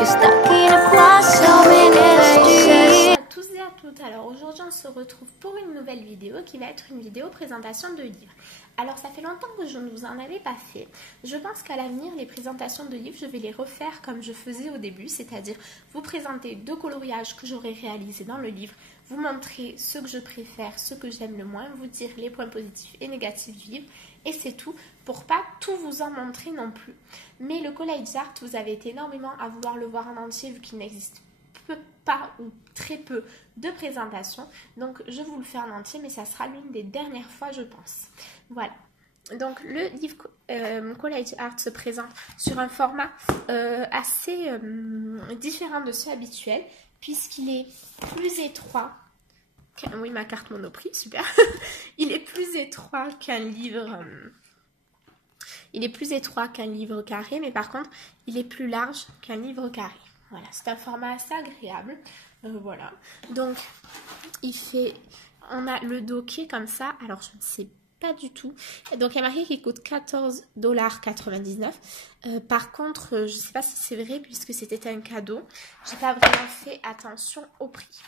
you're stuck in a cross so many places. Bonjour à tous et à toutes. Alors aujourd'hui on se retrouve pour une nouvelle vidéo qui va être une vidéo présentation de livres. Alors ça fait longtemps que je ne vous en avais pas fait. Je pense qu'à l'avenir les présentations de livres je vais les refaire comme je faisais au début, c'est-à-dire vous présenter deux coloriages que j'aurais réalisés dans le livre, vous montrer ce que je préfère, ce que j'aime le moins, vous dire les points positifs et négatifs du livre et c'est tout, pour pas tout vous en montrer non plus. Mais le College Art, vous avez été énormément à vouloir le voir en entier vu qu'il n'existe pas ou très peu de présentations, donc je vous le fais en entier, mais ça sera l'une des dernières fois je pense. Voilà, donc le livre College Art se présente sur un format assez différent de ceux habituels, puisqu'il est plus étroit. Oui, ma carte Monoprix, super. Il est plus étroit qu'un livre. Il est plus étroit qu'un livre carré, mais par contre, il est plus large qu'un livre carré. Voilà, c'est un format assez agréable. Voilà. Donc, on a le dos qui est comme ça. Alors, je ne sais pas du tout. Donc, il y a marqué qu'il coûte 14,99 $. Par contre, je ne sais pas si c'est vrai puisque c'était un cadeau. J'ai pas vraiment fait attention au prix.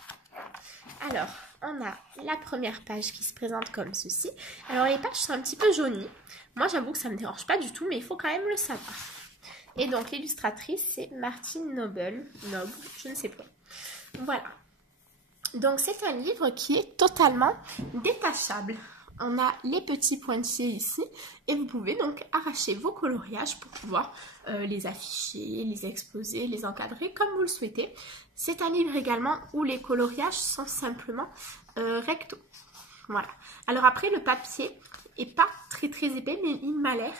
Alors, on a la première page qui se présente comme ceci. Alors, les pages sont un petit peu jaunies. Moi, j'avoue que ça ne me dérange pas du tout, mais il faut quand même le savoir. Et donc, l'illustratrice, c'est Martine Noble, je ne sais pas. Voilà. Donc, c'est un livre qui est totalement détachable. On a les petits pointillés ici et vous pouvez donc arracher vos coloriages pour pouvoir les afficher, les exposer, les encadrer comme vous le souhaitez. C'est un livre également où les coloriages sont simplement recto. Voilà. Alors après, le papier est pas très épais, mais il m'a l'air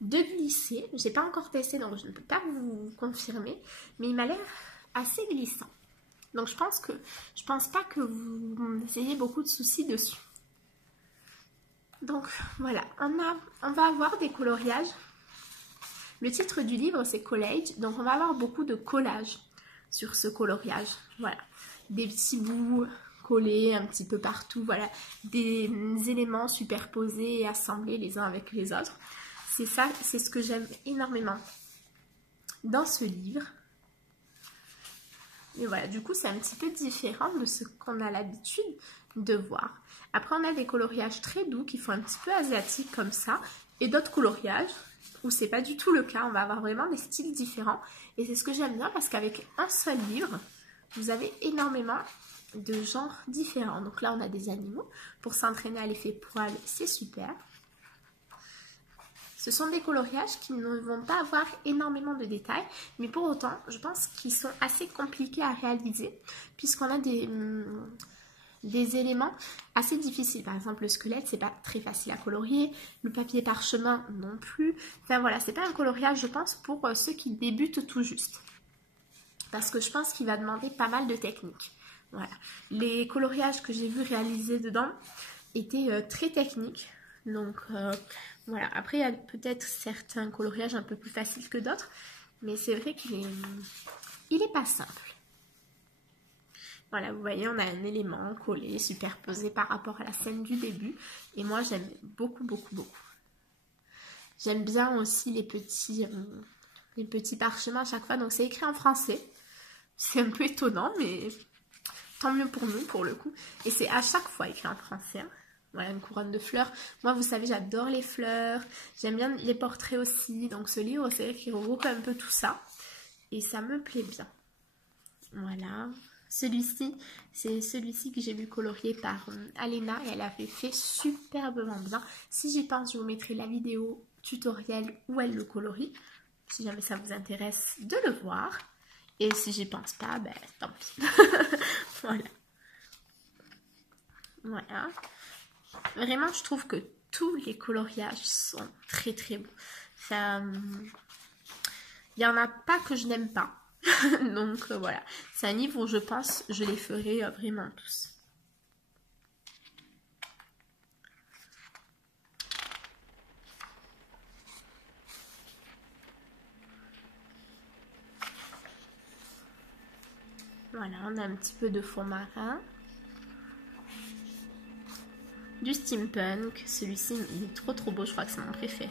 de glisser. Je n'ai pas encore testé, donc je ne peux pas vous confirmer, mais il m'a l'air assez glissant. Donc je pense pas que vous ayez beaucoup de soucis dessus. Donc voilà, on va avoir des coloriages. Le titre du livre c'est College, donc on va avoir beaucoup de collages sur ce coloriage. Voilà, des petits bouts collés un petit peu partout, voilà, des éléments superposés et assemblés les uns avec les autres. C'est ça, c'est ce que j'aime énormément dans ce livre. Et voilà, du coup, c'est un petit peu différent de ce qu'on a l'habitude de voir. Après, on a des coloriages très doux qui font un petit peu asiatique comme ça. Et d'autres coloriages où c'est pas du tout le cas. On va avoir vraiment des styles différents. Et c'est ce que j'aime bien parce qu'avec un seul livre, vous avez énormément de genres différents. Donc là, on a des animaux. Pour s'entraîner à l'effet poil, c'est super. Ce sont des coloriages qui ne vont pas avoir énormément de détails, mais pour autant, je pense qu'ils sont assez compliqués à réaliser, puisqu'on a des éléments assez difficiles. Par exemple, le squelette, c'est pas très facile à colorier, le papier parchemin non plus. Enfin voilà, c'est pas un coloriage, je pense, pour ceux qui débutent tout juste. Parce que je pense qu'il va demander pas mal de techniques. Voilà. Les coloriages que j'ai vus réaliser dedans étaient très techniques. Donc voilà, après il y a peut-être certains coloriages un peu plus faciles que d'autres, mais c'est vrai qu'il est pas simple. Voilà, vous voyez, on a un élément collé, superposé par rapport à la scène du début, et moi j'aime beaucoup. J'aime bien aussi les petits parchemins à chaque fois, donc c'est écrit en français, c'est un peu étonnant, mais tant mieux pour nous pour le coup, et c'est à chaque fois écrit en français. Voilà, une couronne de fleurs. Moi, vous savez, j'adore les fleurs. J'aime bien les portraits aussi. Donc, ce livre, c'est vrai qu'il regroupe un peu tout ça. Et ça me plaît bien. Voilà. Celui-ci, c'est celui-ci que j'ai vu colorier par Alena. Et elle avait fait superbement bien. Si j'y pense, je vous mettrai la vidéo tutoriel où elle le colorie. Si jamais ça vous intéresse de le voir. Et si j'y pense pas, ben tant pis. Voilà. Voilà. Vraiment, je trouve que tous les coloriages sont très beaux. Il n'y en a pas que je n'aime pas. Donc voilà, c'est un livre où je pense je les ferai vraiment tous. Voilà, on a un petit peu de fond marin. Du steampunk, celui-ci il est trop beau, je crois que c'est mon préféré.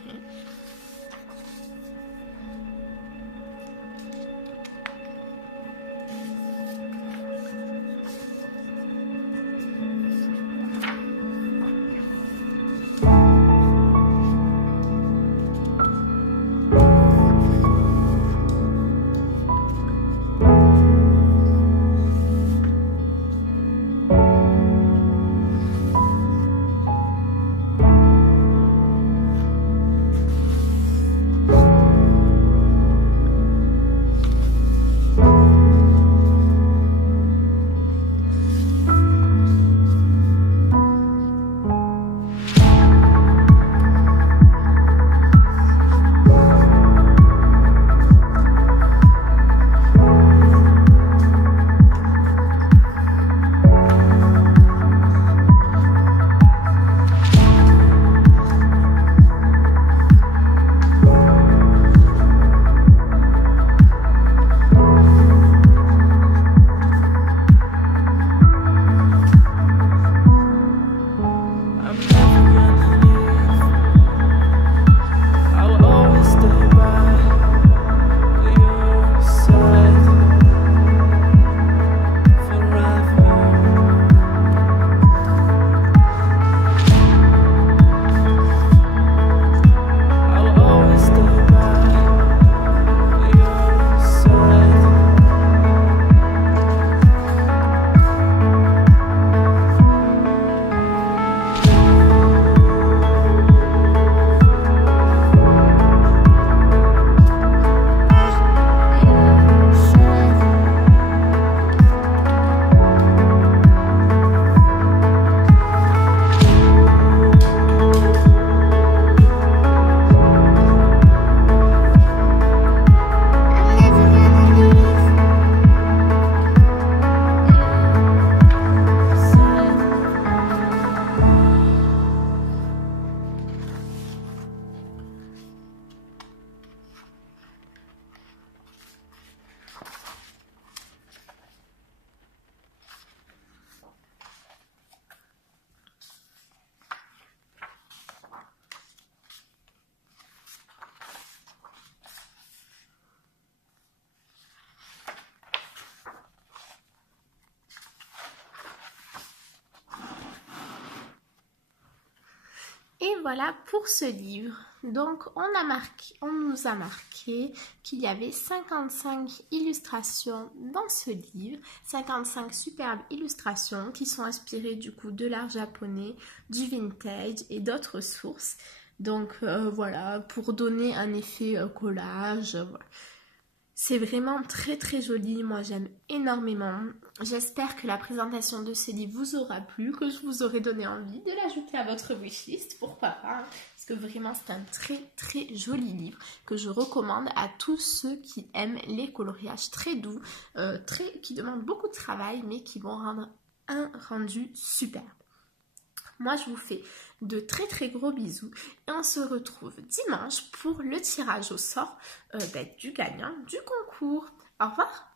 voilà pour ce livre. Donc on nous a marqué qu'il y avait 55 illustrations dans ce livre, 55 superbes illustrations qui sont inspirées du coup de l'art japonais, du vintage et d'autres sources. Donc voilà, pour donner un effet collage, voilà. C'est vraiment très très joli, moi j'aime énormément. J'espère que la présentation de ce livre vous aura plu, que je vous aurai donné envie de l'ajouter à votre wishlist, pourquoi pas. Parce que vraiment c'est un très très joli livre que je recommande à tous ceux qui aiment les coloriages très doux, qui demandent beaucoup de travail mais qui vont rendre un rendu superbe. Moi, je vous fais de très très gros bisous et on se retrouve dimanche pour le tirage au sort du gagnant du concours. Au revoir!